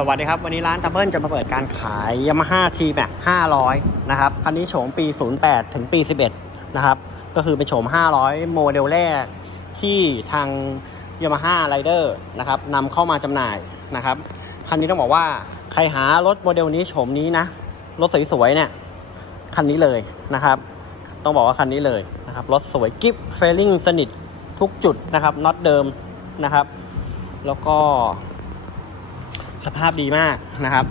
สวัสดีครับ วันนี้ร้านทับเบิลจะมาเปิดการขาย Yamaha T Max 500 นะครับ คันนี้โฉมปี 08 ถึงปี 11 นะครับ ก็คือเป็นโฉม 500 โมเดลแรกที่ทาง Yamaha Rider นะครับนำเข้ามาจำหน่ายนะครับ คันนี้ต้องบอกว่าใครหารถโมเดลนี้โฉมนี้นะ รถสวยๆเนี่ย คันนี้เลยนะครับ ต้องบอกว่าคันนี้เลยนะครับ รถสวยกิฟเฟลลิ่งสนิททุกจุดนะครับน็อตเดิมนะครับ แล้วก็ สภาพดีมากนะครับ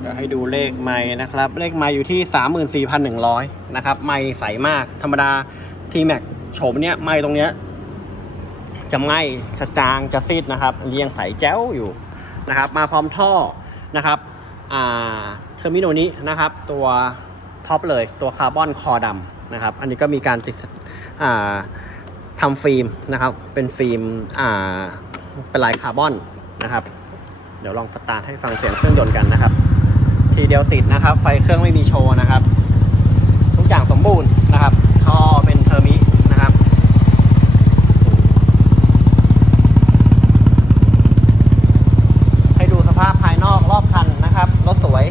เดี๋ยวให้ดูเลขไม้นะครับ เลขไม้อยู่ที่ 34,100 นะครับ ไม้ใสมาก ธรรมดาทีแม็กโฉมเนี้ยไม้ตรงเนี้ยจะไหม้จะจางจะซีดนะครับอันนี้ยังใสแจ๋วอยู่นะครับ มาพร้อมท่อนะครับอ่าเทอร์มิโนนี้นะครับ ตัวท็อปเลยตัวคาร์บอนคอดำนะครับ อันนี้ก็มีการติดอ่าทำฟิล์มนะครับ เป็นฟิล์มอ่า เป็นลายคาร์บอนนะครับ เดี๋ยวลองสตาร์ทให้ฟังเสียงเครื่องยนต์กันนะครับ ทีเดียวติดนะครับ ไฟเครื่องไม่มีโชว์นะครับ ทุกอย่างสมบูรณ์นะครับท่อเป็นเทอร์มินะครับ ให้ดูสภาพภายนอกรอบคันนะครับ รถสวย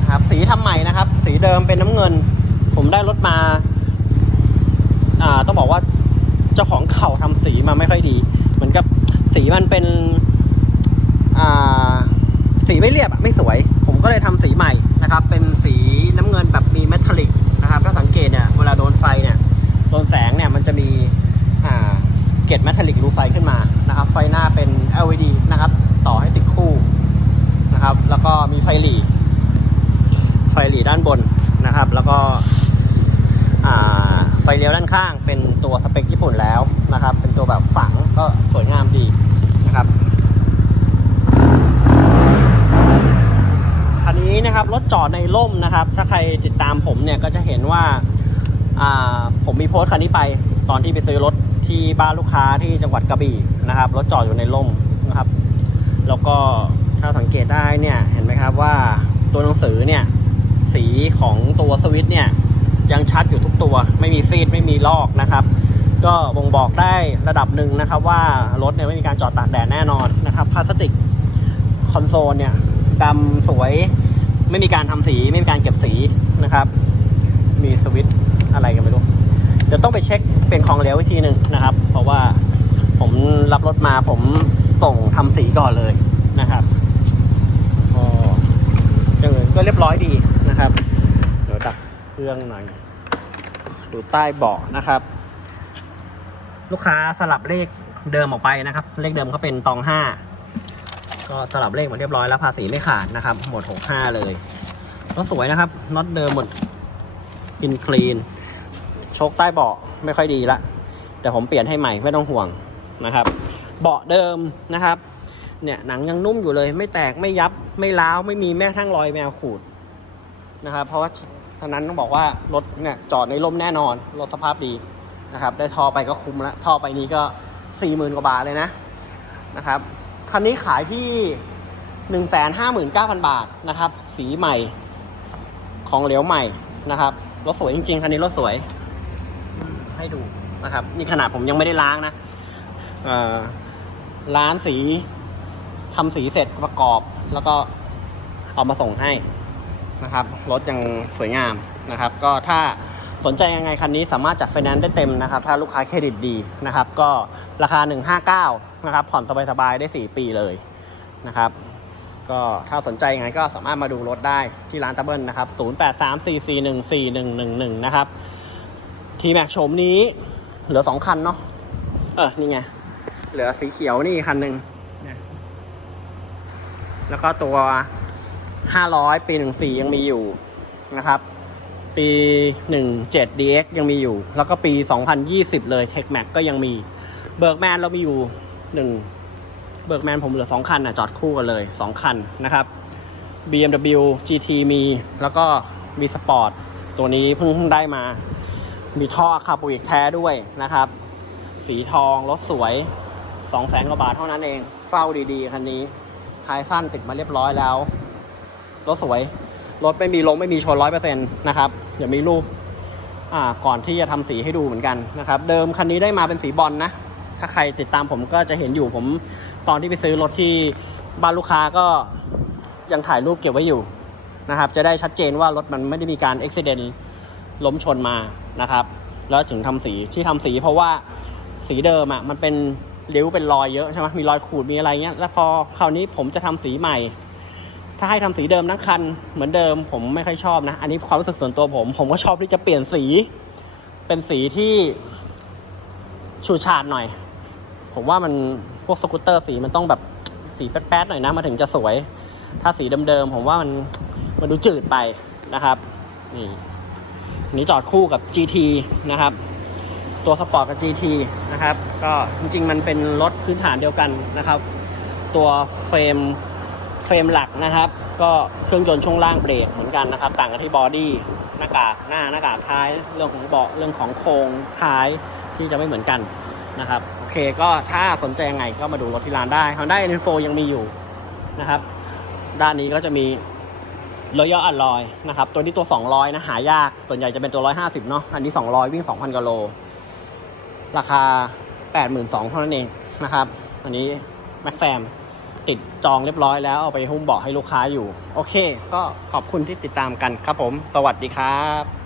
นะครับสีทำใหม่นะครับ สีเดิมเป็นน้ำเงิน ผมได้รถมา อ่าต้องบอกว่าเจ้าของเก่าทำสีมาไม่ค่อยดี เหมือนกับสีมันเป็น อ่า สีไม่เรียบไม่สวย ผมก็เลยทำสีใหม่นะครับ เป็นสีน้ำเงินแบบมีเมทัลลิกนะครับถ้าสังเกตเนี่ยเวลาโดนไฟเนี่ยโดนแสงเนี่ยมันจะมีอ่าเกล็ดเมทัลลิกรูไฟขึ้นมานะครับ ไฟหน้าเป็น LED นะครับ ต่อให้ติดคู่นะครับ แล้วก็มีไฟหลีไฟหลีด้านบนนะครับ แล้วก็ไฟเลี้ยวด้านข้างเป็นตัวสเปคญี่ปุ่นแล้ว นะครับ เป็นตัวแบบฝังก็สวยงามดีนะครับคันนี้นะครับรถจอดในร่มนะครับ ถ้าใครติดตามผมเนี่ยก็จะเห็นว่าผมมีโพสต์คันนี้ไปตอนที่ไปซื้อรถที่บ้านลูกค้าที่จังหวัดกระบี่นะครับรถจอดอยู่ในร่มนะครับ แล้วก็ถ้าสังเกตได้เนี่ยเห็นไหมครับว่าตัวหนังสือเนี่ยสีของตัวสวิตช์เนี่ยยังชัดอยู่ทุกตัว ไม่มีซีดไม่มีลอกนะครับ ก็บ่งบอกได้ระดับหนึ่งนะครับว่ารถเนี่ยไม่มีการจอดตากแดดแน่นอนนะครับพลาสติกคอนโซลเนี่ยดำสวย ไม่มีการทำสีไม่มีการเก็บสีนะครับ มีสวิตอะไรกันไม่รู้เดี๋ยวต้องไปเช็คเป็นของเหลวอีกทีหนึ่งนะครับ เพราะว่าผมรับรถมาผมส่งทำสีก่อนเลยนะครับอย่างอื่นก็เรียบร้อยดีนะครับ เดี๋ยวดับเครื่องหน่อยดูใต้เบาะนะครับ ลูกค้าสลับเลขเดิมออกไปนะครับ เลขเดิมเขาเป็นตองห้าก็สลับเลขหมดเรียบร้อยแล้วภาษีไม่ขาดนะครับ หมดหกห้าเลยก็สวยนะครับน็อตเดิมหมดอินคลีนโชคใต้เบาะไม่ค่อยดีละแต่ผมเปลี่ยนให้ใหม่ไม่ต้องห่วงนะครับ เบาะเดิมนะครับ เนี่ยหนังยังนุ่มอยู่เลย ไม่แตกไม่ยับไม่ร้าวไม่มีแม้กระทั่งรอยแมวขูดนะครับ เพราะว่าฉะนั้นต้องบอกว่ารถเนี่ยจอดในร่มแน่นอนรถสภาพดี นะครับ ได้ท่อไปก็คุ้มแล้วท่อไปนี้ก็สี่หมื่นกว่าบาทเลยนะนะครับ คันนี้ขายที่หนึ่งแสนห้าหมื่นเก้าพันบาทนะครับ สีใหม่ของเหลวใหม่นะครับรถสวยจริงๆคันนี้รถสวย ให้ดูนะครับ นี่ขนาดผมยังไม่ได้ล้างนะเอ่อร้านสีทำสีเสร็จประกอบ แล้วก็เอามาส่งให้นะครับรถยังสวยงามนะครับ ก็ถ้า สนใจยังไงคันนี้สามารถจัดไฟแนนซ์ได้เต็มนะครับ ถ้าลูกค้าเครดิตดีนะครับ ก็ราคา 159 นะครับ ผ่อนสบายๆ ได้ 4 ปีเลยนะครับ ก็ถ้าสนใจยังไงก็สามารถมาดูรถได้ที่ร้านตับเบิลนะครับ 0834414111 นะครับ ทีแม็กโฉมนี้เหลือสองคันเนาะ เออ นี่ไง เหลือสีเขียวนี่คันหนึ่ง แล้วก็ตัว 500 ปี 14 ยังมีอยู่นะครับ ปี 17 DX ยังมีอยู่ แล้วก็ปี 2020 เลย Tech Max ก็ยังมีเบิร์กแมนเรามีอยู่หนึ่งเบิร์กแมนผมเหลือ 2 คันอะจอดคู่กันเลย 2 คันนะครับ BMW GT มีแล้วก็มีสปอร์ตตัวนี้เพิ่งได้มา มีท่อคาร์บูอิกแท้ด้วยนะครับ สีทองรถสวย 2 0 0แสนกว่าบาทเท่านั้นเอง เฝ้าดีๆ คันนี้ท้ายสั้นติดมาเรียบร้อยแล้ว รถสวย รถไม่มีล้มไม่มีชนร้อยเปอร์เซ็นต์นะครับเดี๋ยวมีรูปอ่าก่อนที่จะทำสีให้ดูเหมือนกันนะครับ เดิมคันนี้ได้มาเป็นสีบอลนะ ถ้าใครติดตามผมก็จะเห็นอยู่ผมตอนที่ไปซื้อรถที่บ้านลูกค้าก็ยังถ่ายรูปเก็บไว้อยู่นะครับ จะได้ชัดเจนว่ารถมันไม่ได้มีการอุบิเหตุล้มชนมานะครับ แล้วถึงทำสีที่ทำสีเพราะว่าสีเดิมอะมันเป็นริ้วเป็นรอยเยอะใช่ไหมมีรอยขูดมีอะไรเงี้ยแล้วพอคราวนี้ผมจะทำสีใหม่ ถ้าให้ทำสีเดิมทั้งคันเหมือนเดิม ผมไม่ค่อยชอบนะ อันนี้ความรู้สึกส่วนตัวผม ผมก็ชอบที่จะเปลี่ยนสี เป็นสีที่ฉูดฉาดหน่อย ผมว่ามันพวกสกูตเตอร์สีมันต้องแบบสีแป๊ดๆหน่อยนะมาถึงจะสวย ถ้าสีเดิมๆผมว่ามันมันดูจืดไปนะครับ นี่นนี้จอดคู่กับ GT นะครับ ตัวสปอร์ตกับ GT นะครับ ก็จริงๆ มันเป็นรถพื้นฐานเดียวกันนะครับ ตัวเฟรม เฟรมหลักนะครับ ก็เครื่องยนต์ช่วงล่างเบรกเหมือนกันนะครับ ต่างกันที่บอดี้หน้ากากหน้าหน้ากากท้ายเรื่องของเบาะเรื่องของโครงท้ายที่จะไม่เหมือนกันนะครับโอเคก็ถ้าสนใจยังไงก็มาดูรถที่ร้านได้ Honda i n f o ยังมีอยู่นะครับ ด้านนี้ก็จะมี Royal Alloy นะครับ ตัวนี้ตัว 200 นะหายาก ส่วนใหญ่จะเป็นตัว 150 เนาะอันนี้ 200 วิ่ง 2,000กิโล ราคา 82,000เท่านั้นเองนะครับ อันนี้แม็กแฟม ติดจองเรียบร้อยแล้วเอาไปหุ้มเบาะให้ลูกค้าอยู่ โอเค ก็ขอบคุณที่ติดตามกันครับผม สวัสดีครับ